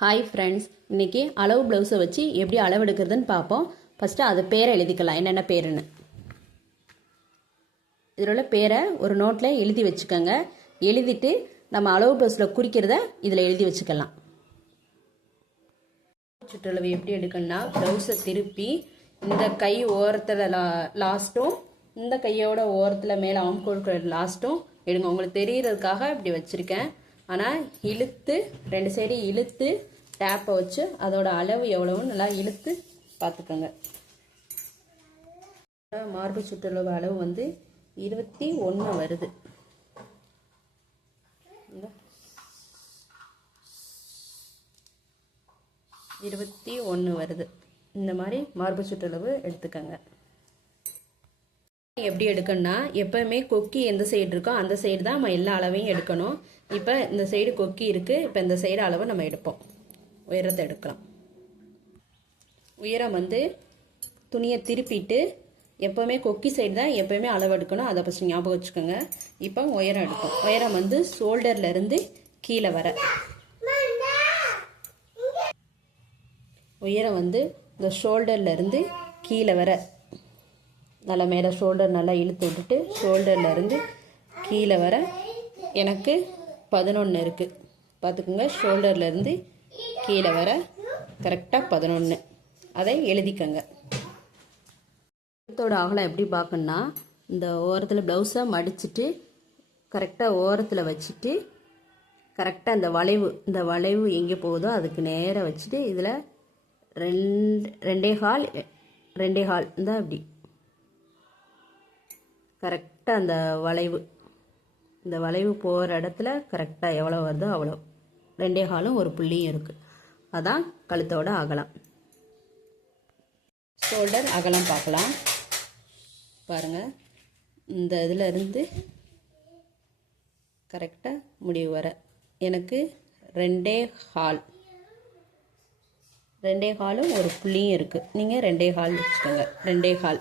Hi friends இன்றைக்கி அளவு ப்ளவுஸை வச்சு எப்படி அளவு எடுக்கிறதுன்னு பார்ப்போம். ஃபஸ்ட்டு அது பேரை எழுதிக்கலாம். என்னென்ன பேருன்னு. இதில் உள்ள பேரை ஒரு நோட்டில் எழுதி வச்சுக்கோங்க. எழுதிட்டு நம்ம அளவு ப்ளவுஸில் குறிக்கிறத இதில் எழுதி வச்சுக்கலாம். சுற்றளவு எப்படி எடுக்கணும்னா ப்ளவுஸை திருப்பி இந்த கை ஓரத்தில் லா லாஸ்ட்டும் இந்த கையோட ஓரத்தில் மேலே ஆம் கொடுக்குற லாஸ்ட்டும் எடுங்க. உங்களுக்கு தெரியறதுக்காக இப்படி வச்சுருக்கேன். ஆனால் இழுத்து ரெண்டு சைடு இழுத்து டேப்பை வச்சு அதோட அளவு எவ்வளவுன்னு நல்லா இழுத்து பார்த்துக்கோங்க. மார்பு சுற்றளவு அளவு வந்து இருபத்தி ஒன்று வருது. இருபத்தி ஒன்று வருது. இந்த மாதிரி மார்பு சுற்றளவு எடுத்துக்கங்க. எப்படி எடுக்கணும்னா எப்பவுமே கொக்கி எந்த சைடு இருக்கோ அந்த சைடு தான் நம்ம எல்லா அளவையும் எடுக்கணும். இப்போ இந்த சைடு கொக்கி இருக்குது இப்போ இந்த சைடு அளவை நம்ம எடுப்போம். உயரத்தை எடுக்கலாம். உயரம் வந்து துணியை திருப்பிட்டு எப்போவுமே கொக்கி சைடு தான் எப்போவுமே அளவு எடுக்கணும். அதை ஃபஸ்ட் ஞாபகம் வச்சுக்கோங்க. இப்போ உயரம் எடுக்கும் உயரம் வந்து ஷோல்டர்லேருந்து கீழே வர. உயரம் வந்து இந்த ஷோல்டர்லேருந்து கீழே வர. நல்லா மேலே ஷோல்டர் நல்லா இழுத்து விட்டுட்டு ஷோல்டர்லேருந்து கீழே வர எனக்கு பதினொன்று இருக்குது பார்த்துக்குங்க ஷோல்டர்லேருந்து கீழே வர கரெக்டாக பதினொன்று அதை எழுதிக்கங்க. கழுத்தோட அகலம் எப்படி பார்க்கணுன்னா இந்த ஓரத்தில் ப்ளவுஸை மடிச்சுட்டு கரெக்டாக ஓரத்தில் வச்சுட்டு கரெக்டாக இந்த வளைவு இந்த வளைவு எங்கே போகுதோ அதுக்கு நேராக வச்சுட்டு இதில் ரெண்டு ரெண்டே கால் ரெண்டே கால். இருந்தால் அப்படி கரெக்டாக அந்த வளைவு. இந்த வளைவு போகிற இடத்துல கரெக்டாக எவ்வளோ வருதோ அவ்வளோ ரெண்டே காலும் ஒரு புள்ளியும் இருக்குது அதான் கழுத்தோட அகலம். ஷோல்டர் அகலம் பார்க்கலாம். பாருங்கள் இந்த இதில் இருந்து கரெக்டாக முடிவு வர. எனக்கு ரெண்டே ஹால் ரெண்டே ஹாலும் ஒரு புள்ளியும் இருக்குது நீங்கள் ரெண்டே ஹால் வச்சுக்கோங்க. ரெண்டே ஹால்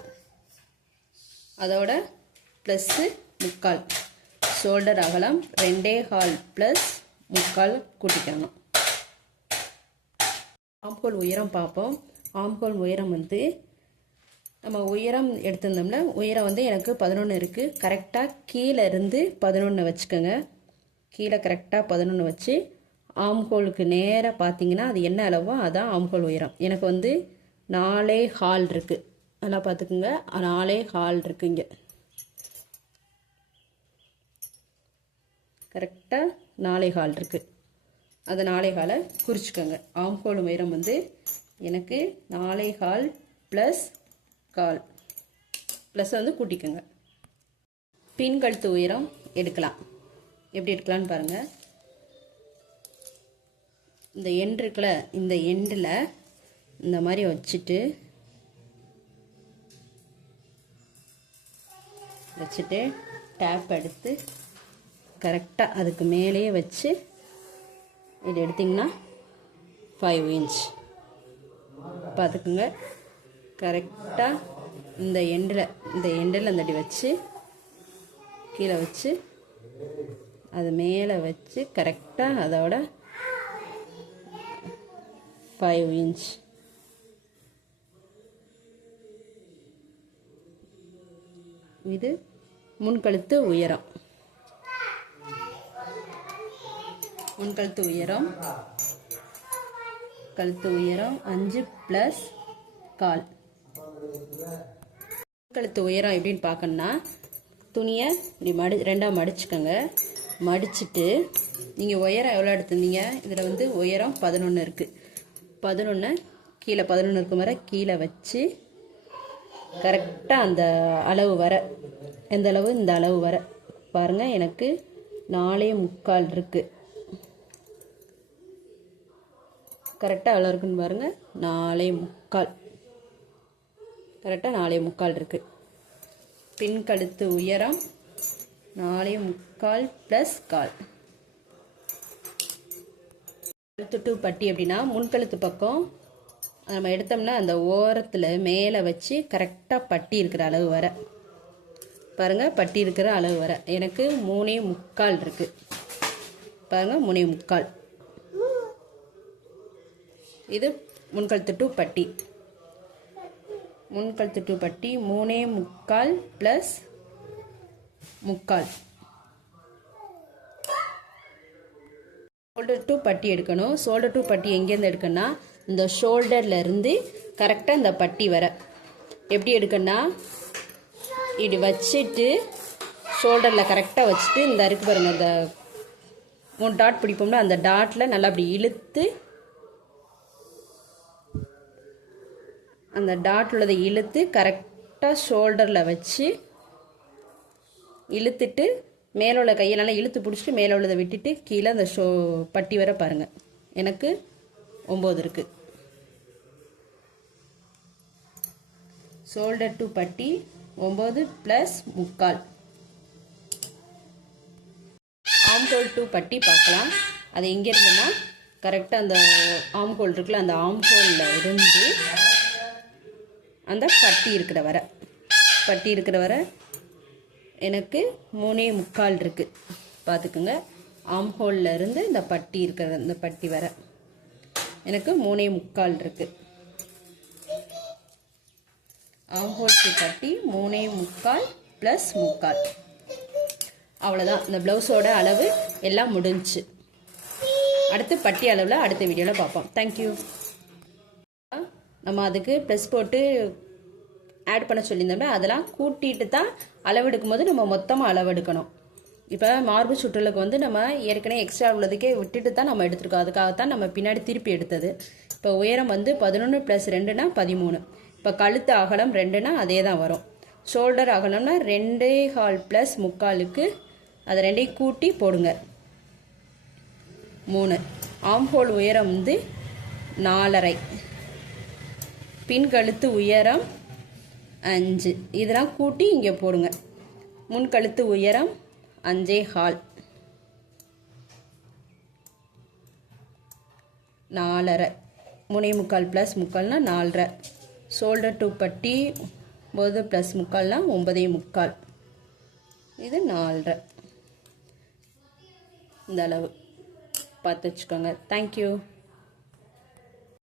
அதோட ப்ளஸ்ஸு முக்கால். ஷோல்டர் அகலம் ரெண்டே ஹால் ப்ளஸ் முக்கால் கூட்டிக்கணும் ஆம்கோல் உயரம் பார்ப்போம். ஆம்கோல் உயரம் வந்து நம்ம உயரம் எடுத்திருந்தோம்னா உயரம் வந்து எனக்கு பதினொன்று இருக்குது கரெக்டாக கீழே இருந்து பதினொன்று வச்சுக்கோங்க. கீழே கரெக்டாக பதினொன்று வச்சு ஆம்கோலுக்கு நேராக பார்த்தீங்கன்னா அது என்ன அளவோ அதான் ஆம்கோல் உயரம். எனக்கு வந்து நாலே ஹால் இருக்குது நல்லா பார்த்துக்குங்க. நாலே ஹால் இருக்குது கரெக்டாக நாளை ஹால் இருக்குது அது நாலே ஹாலை குறிச்சிக்கோங்க. ஆம்கோல் உயரம் வந்து எனக்கு நாளை கால் ப்ளஸ் கால். ப்ளஸ் வந்து கூட்டிக்கோங்க. பின் கழுத்து உயரம் எடுக்கலாம். எப்படி எடுக்கலான்னு பாருங்கள் இந்த எண்ட் இருக்குல்ல இந்த எண்டில் இந்த மாதிரி வச்சுட்டு வச்சுட்டு டேப் எடுத்து கரெக்டாக அதுக்கு மேலேயே வச்சு இது எடுத்திங்கன்னா ஃபைவ் இன்ச் பார்த்துக்குங்க கரெக்டாக இந்த எண்டில் இந்த எண்டில் அந்த அடி வச்சு கீழே வச்சு அது மேலே வச்சு கரெக்டாக அதோட ஃபைவ் இன்ச் இது முன்கழுத்து உயரம். முன்கழுத்து உயரம் கழுத்து உயரம் அஞ்சு ப்ளஸ் கால். கழுத்து உயரம் எப்படின்னு பார்க்கணுன்னா துணியை இப்படி மடி ரெண்டாக மடிச்சுக்கோங்க. மடிச்சுட்டு நீங்கள் உயரம் எவ்வளோ எடுத்திருந்தீங்க? இதில் வந்து உயரம் பதினொன்று இருக்குது பதினொன்று கீழே பதினொன்று இருக்கும் வரை கீழே வச்சு கரெக்டாக அந்த அளவு வர எந்த அளவு? இந்த அளவு வர. பாருங்கள் எனக்கு நாலே முக்கால் இருக்குது கரெக்டாக எவ்வளோ இருக்குன்னு பாருங்கள் நாலே முக்கால். கரெக்டாக நாலே முக்கால் இருக்குது பின் கழுத்து உயரம் நாலே முக்கால் ப்ளஸ் கால். கழுத்து டூ பட்டி அப்படின்னா முன்கழுத்து பக்கம். நம்ம எடுத்தோம்னா அந்த ஓரத்தில் மேலே வச்சு கரெக்டாக பட்டி இருக்கிற அளவு வர. பாருங்கள் பட்டி இருக்கிற அளவு வர. எனக்கு மூணே முக்கால் இருக்குது பாருங்கள் மூணே முக்கால். இது முன்கழுத்து டு பட்டி. முன்கழுத்து டு பட்டி மூணே முக்கால் ப்ளஸ் முக்கால். ஷோல்டர் டு பட்டி எடுக்கணும். ஷோல்டர் டு பட்டி எங்கேருந்து எடுக்கணும்னா இந்த ஷோல்டர்லேருந்து கரெக்டாக இந்த பட்டி வர. எப்படி எடுக்கணும்னா இப்படி வச்சுட்டு ஷோல்டரில் கரெக்டாக வச்சுட்டு இந்த இருக்கு பாருங்கள் இந்த மூணு டாட் பிடிப்போம்னா அந்த டாட்டில் நல்லா அப்படி இழுத்து அந்த டாட் உள்ளதை இழுத்து கரெக்டாக ஷோல்டரில் வச்சு இழுத்துட்டு மேலே உள்ள கையை நல்லா இழுத்து பிடிச்சிட்டு மேலே உள்ளதை விட்டுட்டு கீழே அந்த ஷோ பட்டி வர பாருங்கள் எனக்கு ஒம்பது இருக்குது ஷோல்டர் டு பட்டி ஒம்பது ப்ளஸ் முக்கால். ஆம்கோல் டு பட்டி பார்க்கலாம். அது எங்கே இருந்துன்னா கரெக்டாக அந்த ஆம்கோல் இருக்குல்ல அந்த ஆம்கோலில் இருந்து அந்த பட்டி இருக்கிற வரை. பட்டி இருக்கிற வரை எனக்கு மூணே முக்கால் இருக்குது பார்த்துக்குங்க. ஆம்ஹோலில் இருந்து இந்த பட்டி இருக்கிற இந்த பட்டி வர. எனக்கு மூணே முக்கால் இருக்குது ஆம்ஹோல் டு பட்டி மூணே முக்கால் ப்ளஸ் முக்கால். அவ்வளோதான் இந்த ப்ளவுஸோட அளவு எல்லாம் முடிஞ்சு. அடுத்து பட்டி அளவில் அடுத்த வீடியோவில் பார்ப்போம். தேங்க்யூ நம்ம அதுக்கு ப்ளஸ் போட்டு ஆட் பண்ண சொல்லியிருந்தோம்ல அதெல்லாம் கூட்டிட்டு தான் அளவெடுக்கும் போது நம்ம மொத்தமாக அளவெடுக்கணும் இப்போ மார்பு சுற்றலுக்கு வந்து நம்ம ஏற்கனவே எக்ஸ்ட்ரா உள்ளதுக்கே விட்டுட்டு தான் நம்ம எடுத்திருக்கோம். அதுக்காகத்தான் நம்ம பின்னாடி திருப்பி எடுத்தது. இப்போ உயரம் வந்து பதினொன்று ப்ளஸ் ரெண்டுனா பதிமூணு. இப்போ கழுத்து அகலம் ரெண்டுனா அதே தான் வரும். ஷோல்டர் அகலம்னா ரெண்டே ஹால் ப்ளஸ் முக்காலுக்கு அதை ரெண்டையும் கூட்டி போடுங்க. மூணு. ஆம்ஹோல் உயரம் வந்து நாலரை. பின் கழுத்து உயரம் அஞ்சு. இதெல்லாம் கூட்டி இங்கே போடுங்க. முன் கழுத்து உயரம் அஞ்சே ஹால் நாலரை. முனை முக்கால் ப்ளஸ் முக்கால்னா நாலரை. ஷோல்டர் டூ பட்டி ஒம்பது ப்ளஸ் முக்கால்னா ஒன்பதே முக்கால். இது நாலரை. இந்த அளவு. பார்த்து வச்சுக்கோங்க. தேங்க்யூ